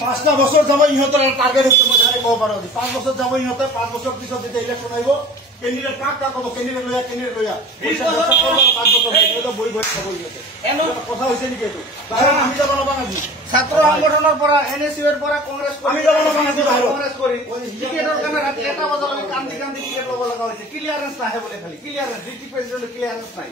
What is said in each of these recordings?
পাঁচটা বছৰ যাব ইহঁতৰ টাৰ্গেট হৈছে মই জানি ক'ব পাৰোঁ 5 বছৰ যাব ইহঁতে 5 বছৰ পিছত যেতিয়া ইলেকশ্যন আহিব কেণ্ডিডেট কাক কাক হ'ব কেণ্ডিডেট লৈ 5 বছৰ বহি বহি খাব কথা হৈছে নেকি এইটো আমি যাব লগা নাই ছাত্ৰ সংগঠনৰ পৰা NSUৰ পৰা কংগ্ৰেছ আমি যাব লগা নাই কংগ্ৰেছ কৰি টিকেটৰ কাৰণে ৰাতি 1 বজালৈকে কান্দি কান্দি টিকেট ল'ব লগা হৈছে ক্লিয়াৰেন্স নাহে বোলে খালি ক্লিয়াৰেন্স ডিস্ট্ৰিক্ট প্ৰেচিডেণ্টৰ ক্লিয়াৰেন্স নাই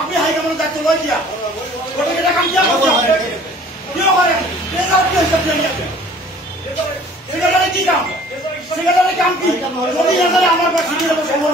আপনি হাইকমান্ড দায়িত্ব লই দিয়া এটা কাম দিয়া কি করে রেজাল্ট কি হিসাব দিয়ে সেখানে কি কাম সেখানে কাম কি যদি আমার কাছে সম্মান